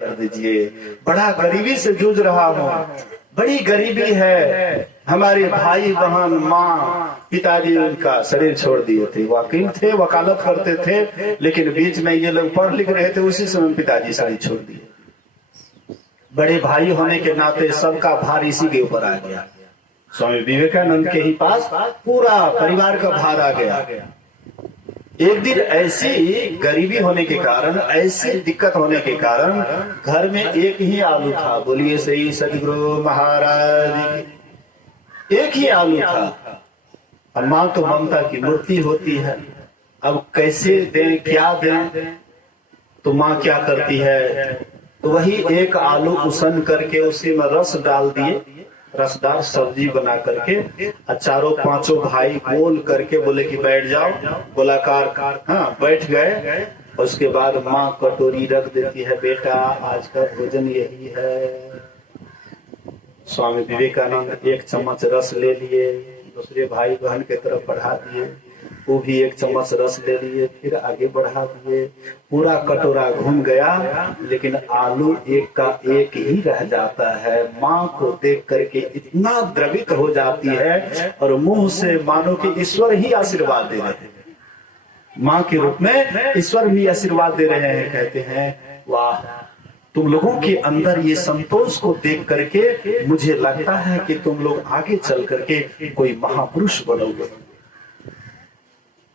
कर दीजिए, बड़ा गरीबी से जूझ रहा हूँ, बड़ी गरीबी है। हमारे भाई बहन माँ पिताजी उनका शरीर छोड़ दिए थे, वकील थे, वकालत करते थे, लेकिन बीच में ये लोग पढ़ लिख रहे थे, उसी समय पिताजी शरीर छोड़ दिए। बड़े भाई होने के नाते सबका भार इसी के ऊपर आ गया। स्वामी विवेकानंद के ही पास पूरा परिवार का भार आ गया। एक दिन ऐसी गरीबी होने के कारण, ऐसी दिक्कत होने के कारण घर में एक ही आलू था। बोलिए सही सदगुरु महाराज की। एक ही आलू था। अब माँ तो ममता की मूर्ति होती है, अब कैसे दें, क्या दें? तो माँ क्या करती है, तो वही एक आलू उसन करके उसी में रस डाल दिए, रसदार सब्जी बना करके, चारों पांचों भाई गोल करके बोले कि बैठ जाओ, गोलाकार। हाँ, बैठ गए। उसके बाद माँ कटोरी रख देती है, बेटा आज का भोजन यही है। स्वामी विवेकानंद एक चम्मच रस ले लिए, दूसरे भाई बहन के तरफ बढ़ा दिए, वो भी एक चम्मच रस ले लिए, फिर आगे बढ़ा दिए। पूरा कटोरा घूम गया, लेकिन आलू एक का एक ही रह जाता है। माँ को देख करके इतना द्रवित हो जाती है और मुंह से मानो कि ईश्वर ही आशीर्वाद दे रहे हैं, माँ के रूप में ईश्वर भी आशीर्वाद दे रहे हैं। कहते हैं वाह, तुम लोगों के अंदर ये संतोष को देख करके मुझे लगता है कि तुम लोग आगे चल करके कोई महापुरुष बनोगे।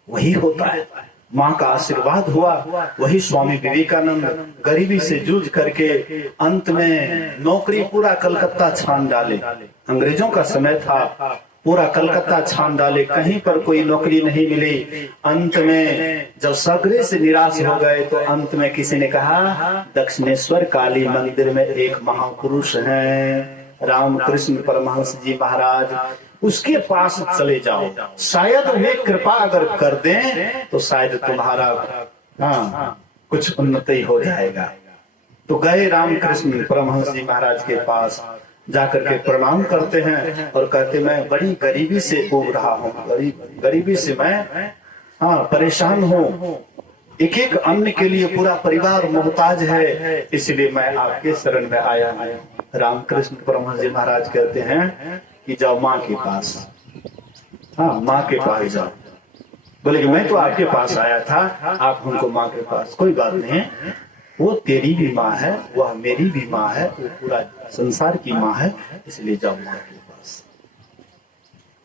वही होता है, माँ का आशीर्वाद हुआ। वही स्वामी विवेकानंद गरीबी से जूझ करके अंत में नौकरी पूरा कलकत्ता छान डाले। अंग्रेजों का समय था, पूरा कलकत्ता छान डाले, कहीं पर कोई नौकरी नहीं मिली। अंत में जब सगरे से निराश हो गए तो अंत में किसी ने कहा, दक्षिणेश्वर काली मंदिर में एक महापुरुष हैं, रामकृष्ण परमहंस जी महाराज, उसके पास चले जाओ, शायद वे कृपा अगर कर दें तो शायद तुम्हारा कुछ उन्नति हो जाएगा। तो गए रामकृष्ण परमहंस जी महाराज के पास, जाकर के प्रणाम करते हैं और कहते मैं बड़ी गरीबी से उब रहा हूँ, गरीबी से मैं परेशान हूँ, एक एक अन्न के लिए पूरा परिवार मोहताज है, इसलिए मैं आपके शरण में आया हूँ। रामकृष्ण परमहंस जी महाराज कहते हैं कि जाओ माँ के पास, माँ के पास जाओ। बोले कि मैं तो आपके पास आया था, आप हमको माँ के पास। कोई बात नहीं है, वो तेरी भी माँ है, वह मेरी भी माँ है, वो पूरा संसार की माँ है, इसलिए जाओ माँ के पास।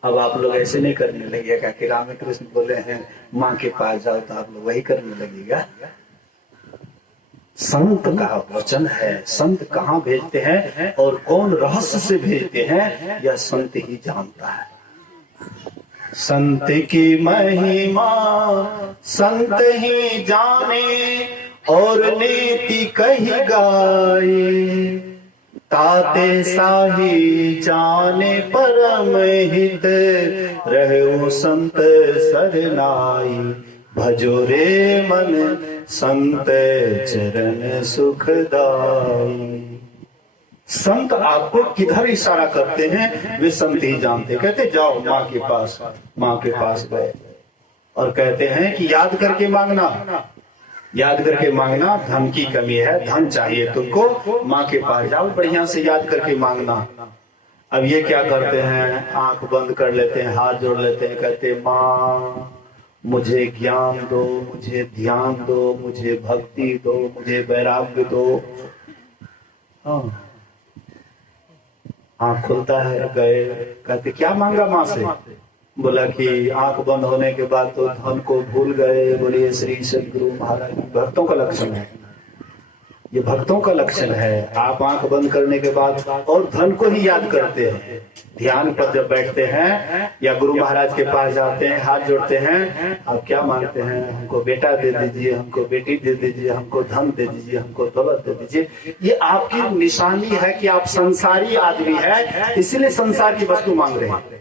अब आप लोग ऐसे नहीं करने लगेगा कि रामकृष्ण बोले हैं माँ के पास जाओ तो आप लोग वही करने लगेगा। संत का वचन है, संत कहाँ भेजते हैं और कौन रहस्य से भेजते हैं, यह संत ही जानता है। संत की महिमा संत ही जाने और नीति कही गाए, ताते साही जाने परम हित, रहो संत सरनाई, भजो रे मन संत चरण सुखदाई। संत आपको किधर इशारा करते हैं वे संत ही जानते। कहते जाओ माँ के पास। माँ के पास गए और कहते हैं कि याद करके मांगना, याद करके मांगना, धन की कमी है, धन चाहिए तुमको, माँ के पास जाओ, बढ़िया से याद करके मांगना। अब ये क्या करते हैं, आंख बंद कर लेते हैं, हाथ जोड़ लेते हैं, कहते माँ मुझे ज्ञान दो, मुझे ध्यान दो, मुझे भक्ति दो, मुझे वैराग्य दो। आंख खुलता है, गए, कहते क्या मांगा माँ से? बोला कि आंख बंद होने के बाद तो धन को भूल गए। बोलिए श्री सदगुरु महाराज। भक्तों का लक्षण है, ये भक्तों का लक्षण है। आप आंख बंद करने के बाद और धन को ही याद करते हैं। ध्यान पर जब बैठते हैं या गुरु महाराज के पास जाते हैं, हाथ जोड़ते हैं, आप क्या मांगते हैं? हमको बेटा दे दीजिए, हमको बेटी दे दीजिए, हमको धन दे दीजिए, हमको दौलत दे दीजिए। ये आपकी निशानी है कि आप संसारी आदमी है, इसीलिए संसार की वस्तु मांग रहे हैं।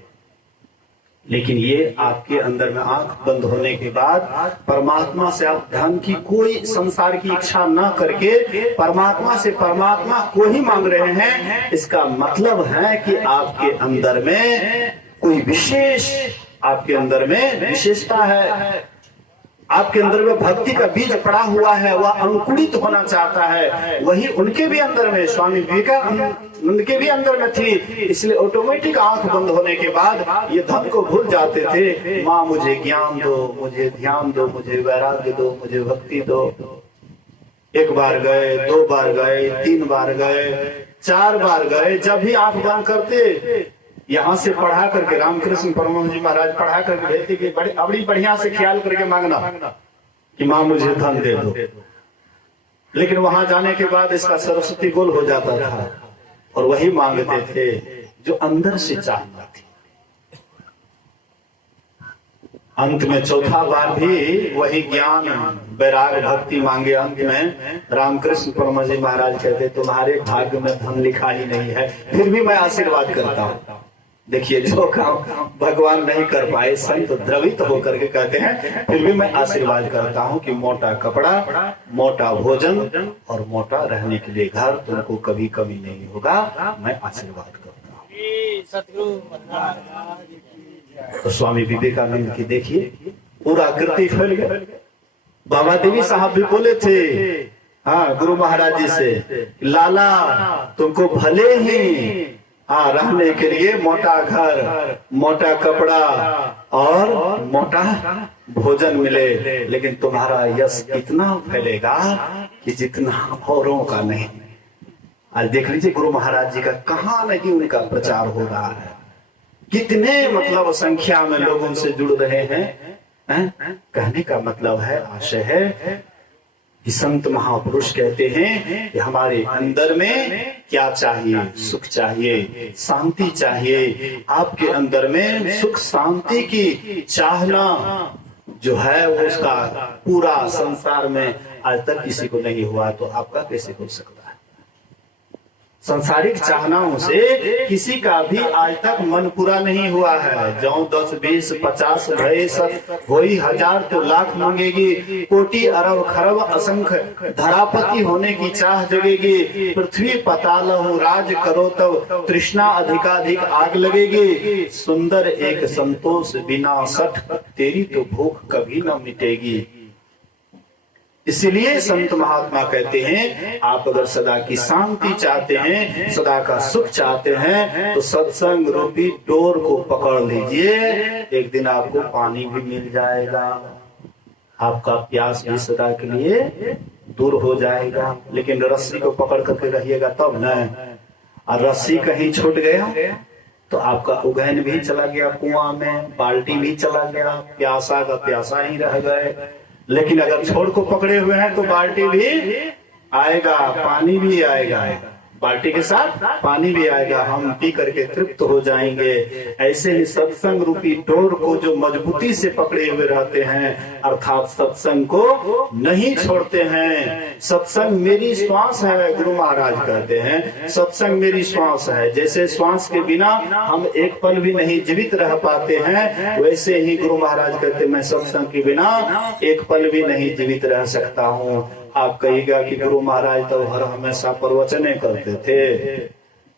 लेकिन ये आपके अंदर में आंख बंद होने के बाद परमात्मा से आप धन की कोई संसार की इच्छा न करके परमात्मा से परमात्मा को ही मांग रहे हैं। इसका मतलब है कि आपके अंदर में कोई विशेष, आपके अंदर में विशेषता है। आपके अंदर में भक्ति का बीज पड़ा हुआ है, वह अंकुरित होना चाहता है, वही उनके भी अंदर में, स्वामी विवेकानंद के भी अंदर में थी। इसलिए ऑटोमेटिक आंख बंद होने के बाद ये धन को भूल जाते थे। माँ मुझे ज्ञान दो, मुझे ध्यान दो, मुझे वैराग्य दो, मुझे भक्ति दो। एक बार गए, 2 बार गए, 3 बार गए, 4 बार गए, जब भी आंख बंद करते, यहाँ से पढ़ा करके रामकृष्ण परमहंस जी महाराज पढ़ा करके भेजते कि बड़ी बढ़िया से ख्याल करके मांगना कि माँ मुझे धन दे दो। लेकिन वहां जाने के बाद इसका सरस्वती गोल हो जाता था और वही मांगते थे जो अंदर से चाहना थी। अंत में चौथा बार भी वही ज्ञान वैराग भक्ति मांगे। अंत में रामकृष्ण परमहंस जी महाराज कहते तुम्हारे भाग्य में धन लिखा ही नहीं है, फिर भी मैं आशीर्वाद करता हूँ। देखिए, जो काम भगवान नहीं कर पाए, संत द्रवित होकर के कहते हैं फिर भी मैं आशीर्वाद करता हूँ कि मोटा कपड़ा, मोटा भोजन और मोटा रहने के लिए घर तुमको कभी कमी नहीं होगा, मैं आशीर्वाद करता हूँ। तो स्वामी विवेकानंद की देखिए पूरा कृति फैल गया। बाबा देवी साहब भी बोले थे, हाँ, गुरु महाराज जी से, लाला तुमको भले ही रहने के लिए मोटा घर, मोटा कपड़ा और मोटा भोजन मिले, लेकिन तुम्हारा यश इतना फैलेगा कि जितना औरों का नहीं। आज देख लीजिए गुरु महाराज जी का कहाँ नहीं उनका प्रचार हो रहा है, कितने मतलब संख्या में लोग उनसे जुड़ रहे हैं। कहने का मतलब है, आशय है कि संत महापुरुष कहते हैं कि हमारे अंदर में क्या चाहिए? सुख चाहिए, शांति चाहिए। आपके अंदर में सुख शांति की चाहना जो है वो उसका पूरा संसार में आज तक किसी को नहीं हुआ, तो आपका कैसे हो सकता है? सांसारिक चाहनाओं से किसी का भी आज तक मन पूरा नहीं हुआ है। जो 10, 20, 50 भय सत होई हजार तो लाख मांगेगी, कोटि अरब खरब असंख्य धरापति होने की चाह जगेगी। पृथ्वी पताल राज करो तब तृष्णा अधिकाधिक आग लगेगी। सुंदर एक संतोष बिना सठ तेरी तो भूख कभी न मिटेगी। इसलिए संत महात्मा कहते हैं आप अगर सदा की शांति चाहते हैं, सदा का सुख चाहते हैं, तो सत्संग रूपी डोर को पकड़ लीजिए। एक दिन आपको पानी भी मिल जाएगा, आपका प्यास भी सदा के लिए दूर हो जाएगा। लेकिन रस्सी को पकड़ करके रहिएगा तब न, और रस्सी कहीं छूट गया तो आपका उगैन भी चला गया कुआं में, बाल्टी भी चला गया, प्यासा का प्यासा ही रह गए। लेकिन अगर छोड़ को पकड़े हुए हैं तो बाल्टी भी आएगा, पानी भी आएगा, बाल्टी के साथ पानी भी आएगा, हम पी करके तृप्त हो जाएंगे। ऐसे ही सत्संग रूपी डोर को जो मजबूती से पकड़े हुए रहते हैं, अर्थात सत्संग को नहीं छोड़ते हैं। सत्संग मेरी श्वास है, गुरु महाराज कहते हैं, सत्संग मेरी श्वास है। जैसे श्वास के बिना हम एक पल भी नहीं जीवित रह पाते हैं, वैसे ही गुरु महाराज कहते हैं मैं सत्संग के बिना एक पल भी नहीं जीवित रह सकता हूँ। आप कहिएगा कि गुरु महाराज तो हर हमेशा प्रवचने करते थे,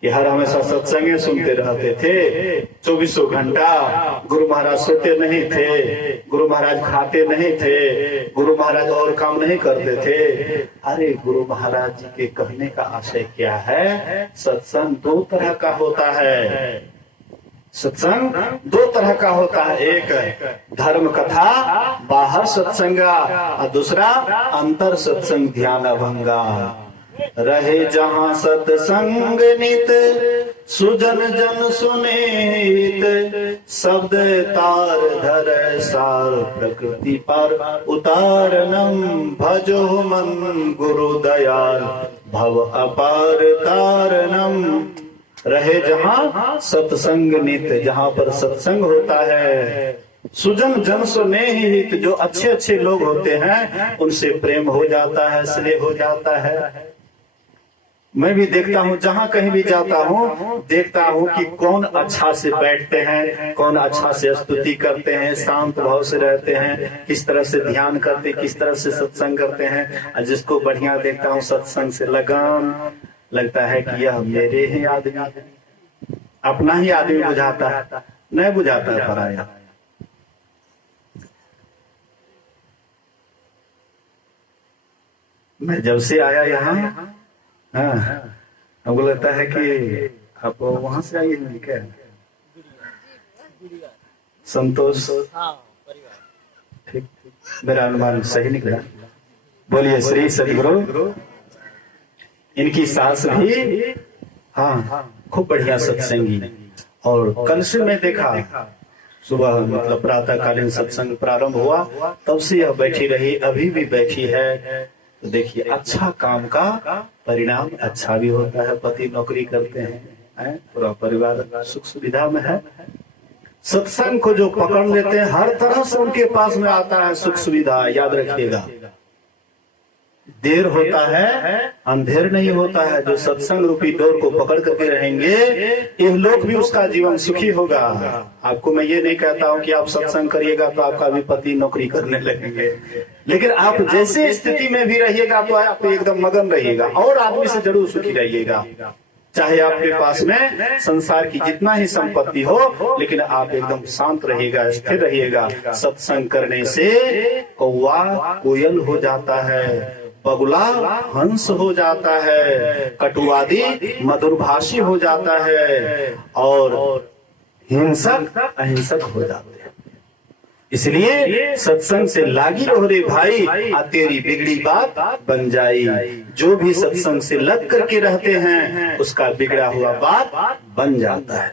कि हर हमेशा सत्संगे सुनते रहते थे, 24 घंटा गुरु महाराज सोते नहीं थे, गुरु महाराज खाते नहीं थे, गुरु महाराज और काम नहीं करते थे। अरे गुरु महाराज जी के कहने का आशय क्या है? सत्संग 2 तरह का होता है। सत्संग 2 तरह का होता है, एक धर्म कथा बाहर सत्संगा और दूसरा अंतर सत्संग ध्यान भंगा। रहे जहाँ सत्संग नित सुजन जन सुनेत, शब्द तार धर सार प्रकृति पर उतारनम, भजो मन गुरु दयाल भव अपार तारनम। रहे जहाँ सत्संग नित, जहाँ पर सत्संग होता है, सुजन जन सुने हित, जो अच्छे अच्छे लोग होते हैं उनसे प्रेम हो जाता है, स्नेह हो जाता है। मैं भी देखता हूँ, जहाँ कहीं भी जाता हूँ देखता हूँ कि कौन अच्छा से बैठते हैं, कौन अच्छा से स्तुति करते हैं, शांत भाव से रहते हैं, किस तरह से ध्यान करते, किस तरह से सत्संग करते हैं। और जिसको बढ़िया देखता हूँ सत्संग से लगान, लगता है कि यह मेरे ही आदमी, अपना ही आदमी बुझाता है, नहीं बुझाता है पराया। मैं जब से आया यहाँ, हाँ, हमको लगता है कि आप वहां से आइए हैं क्या? संतोष, ठीक, मेरा अनुमान सही निकला। बोलिए श्री सदगुरु। इनकी सास भी हाँ खूब बढ़िया सत्संगी, और कल से मैं देखा सुबह मतलब प्रातःकालीन सत्संग प्रारंभ हुआ तब से यह बैठी रही, अभी भी बैठी है। तो देखिए अच्छा काम का परिणाम अच्छा भी होता है। पति नौकरी करते हैं, पूरा परिवार सुख सुविधा में है। सत्संग को जो पकड़ लेते हैं हर तरह से उनके पास में आता है सुख सुविधा। याद रखिएगा, देर होता है अंधेर नहीं होता है। जो सत्संग रूपी डोर को पकड़ करके रहेंगे इन लोग भी उसका जीवन सुखी होगा। आपको मैं ये नहीं कहता हूं कि आप सत्संग करिएगा तो आपका भी पति नौकरी करने लगेंगे, लेकिन आप जैसे स्थिति में भी रहिएगा तो आप एकदम मगन रहिएगा और आदमी से जरूर सुखी रहिएगा। चाहे आपके पास में संसार की जितना ही संपत्ति हो, लेकिन आप एकदम शांत रहिएगा, स्थिर रहिएगा। सत्संग करने से कौवा कोयल हो जाता है, बगुला हंस हो जाता है, कटुवादी मधुरभाषी हो जाता है, और हिंसक अहिंसक हो जाते हैं। इसलिए सत्संग से लागी रहो रे भाई, आ तेरी बिगड़ी बात बन जाई। जो भी सत्संग से लग करके रहते हैं उसका बिगड़ा हुआ बात बन जाता है।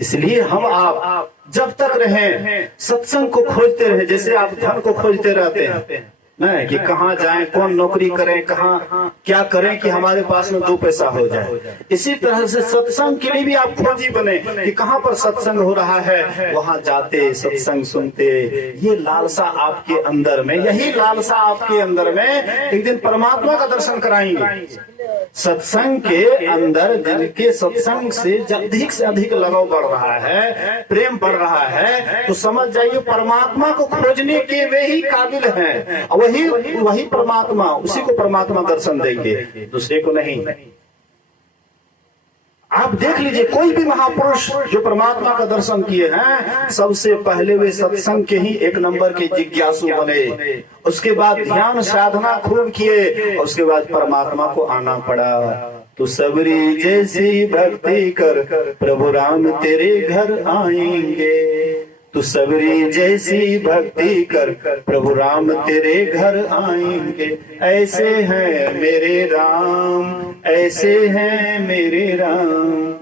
इसलिए हम आप जब तक रहें सत्संग को खोजते रहे, जैसे आप धन को खोजते रहते हैं नहीं कि कहाँ जाएं, कौन नौकरी करें, कहाँ क्या करें कि हमारे पास में 2 पैसा हो जाए। इसी तरह से सत्संग के लिए भी आप खोजी बने कि कहाँ पर सत्संग हो रहा है, वहां जाते सत्संग सुनते। ये लालसा आपके अंदर में, यही लालसा आपके अंदर में एक दिन परमात्मा का दर्शन कराएंगे। सत्संग के अंदर जिनके सत्संग से अधिक लगाव बढ़ रहा है, प्रेम बढ़ रहा है, तो समझ जाइए परमात्मा को खोजने के वे ही काबिल हैं। वही परमात्मा, उसी को परमात्मा दर्शन देंगे, दूसरे को नहीं। आप देख लीजिए कोई भी महापुरुष जो परमात्मा का दर्शन किए हैं, सबसे पहले वे सत्संग के ही 1 नंबर के जिज्ञासु बने। उसके बाद ध्यान साधना खूब किए, उसके बाद परमात्मा को आना पड़ा। तो सबरी जैसी भक्ति कर प्रभु राम तेरे घर आएंगे। तू सबरी जैसी भक्ति कर प्रभु राम तेरे घर आएंगे। ऐसे हैं मेरे राम, ऐसे हैं मेरे राम।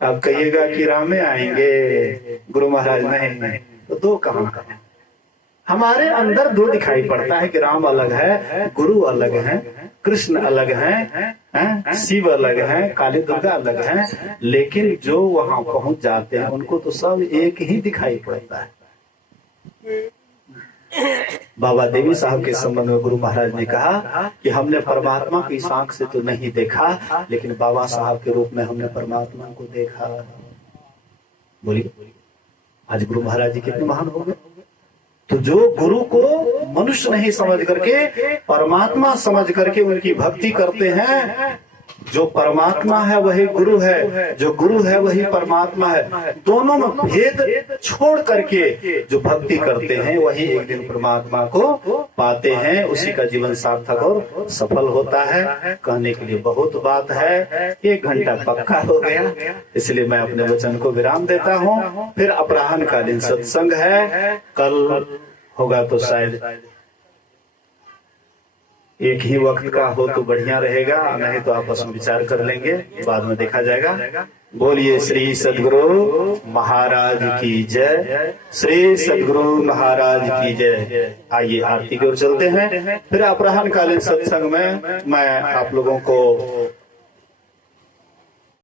आप कहिएगा कि राम में आएंगे, गुरु महाराज नहीं, तो 2 कहां का? हमारे अंदर 2 दिखाई पड़ता है कि राम अलग है, गुरु अलग है, कृष्ण अलग है, शिव अलग है, काली दुर्गा अलग है, लेकिन जो वहां पहुंच जाते हैं उनको तो सब एक ही दिखाई पड़ता है। बाबा देवी साहब के संबंध में गुरु महाराज ने कहा कि हमने परमात्मा की इस आंख से तो नहीं देखा, लेकिन बाबा साहब के रूप में हमने परमात्मा को देखा। बोलिए, आज गुरु महाराज जी कितने महान हो गए। तो जो गुरु को मनुष्य नहीं समझ करके परमात्मा समझ करके उनकी भक्ति करते हैं, जो परमात्मा है वही गुरु है, जो गुरु है वही परमात्मा है, दोनों में भेद छोड़ करके जो भक्ति करते हैं वही एक दिन परमात्मा को पाते हैं। उसी का जीवन सार्थक और सफल होता है। कहने के लिए बहुत बात है, 1 घंटा पक्का हो गया, इसलिए मैं अपने वचन को विराम देता हूँ। फिर अपराह्न कालीन सत्संग है, कल होगा तो शायद एक ही वक्त का हो तो बढ़िया रहेगा, नहीं तो आपस में विचार कर लेंगे, बाद में देखा जाएगा। बोलिए श्री सदगुरु महाराज की जय, श्री सदगुरु महाराज की जय। आइए आरती की ओर चलते हैं। फिर अपराह्न कालीन सत्संग में मैं आप लोगों को